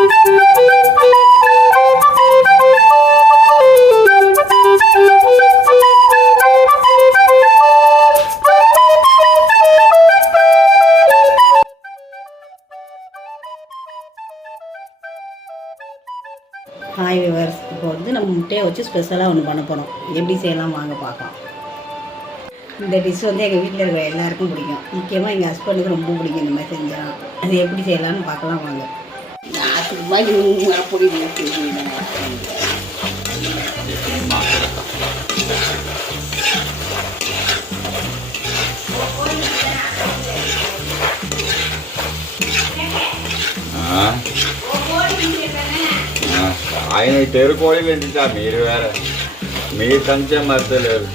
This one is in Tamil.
ஹாய் விவர்ஸ், இப்போ வந்து நம்ம முட்டையை வச்சு ஸ்பெஷலாக ஒன்று பண்ண போகிறோம். எப்படி செய்யலாம் வாங்க பார்க்கலாம். இந்த டிஷ் வந்து எங்கள் வீட்டில் இருக்கிற எல்லாருக்கும் பிடிக்கும். முக்கியமாக எங்கள் ஹஸ்பண்டுக்கு ரொம்ப பிடிக்கும். இந்த மாதிரி செஞ்சால் அது எப்படி செய்யலாம்னு பார்க்கலாம் வாங்க. பொடி ఆయన తెరుకోడి వెళ్తా మీరు వేరే మీరు కంచెం మరతలేదు